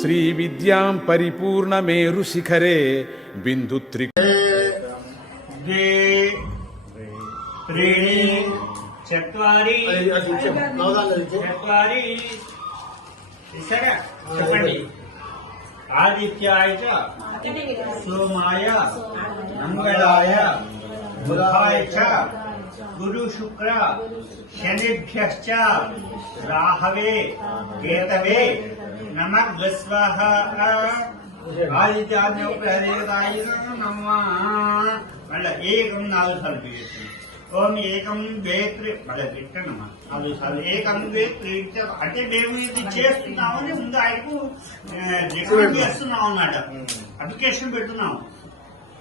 శ్రీ విద్యాం పరిపూర్ణమేరు శిఖరే బిందుత్రి द्वे त्रीणि चत्वारि चत्वारि సరే చెప్పండి ఆదిత్యాయ చ సోమాయ మంగళాయ బుధాయ చ గురు శుక్ర శనిభ్యశ్చ రాహవే కేతవే ఆదిత్యాన్ని మళ్ళీ ఏకం నాలుగు సార్లు చేస్తుంది ఓం ఏకం ద్వే త్రి మళ్ళీ పెట్టనమ్మా నాలుగు సార్లు ఏకం ద్వే త్రి అంటే మేము ఇది చేస్తున్నామని ముందు ఆయనకు రికమెండ్ చేస్తున్నాం అన్నమాట. అప్లికేషన్ పెడుతున్నాం.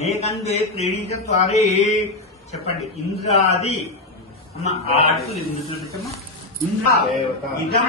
ఏకం ద్వే త్రీణి చత్వారి చెప్పండి. ఇంద్రాది. అమ్మ ఆ అడుగులు ఎందుకు ఇంద్ర ఇదం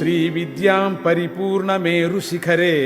శ్రీ విద్యాం పరిపూర్ణమేరు శిఖరే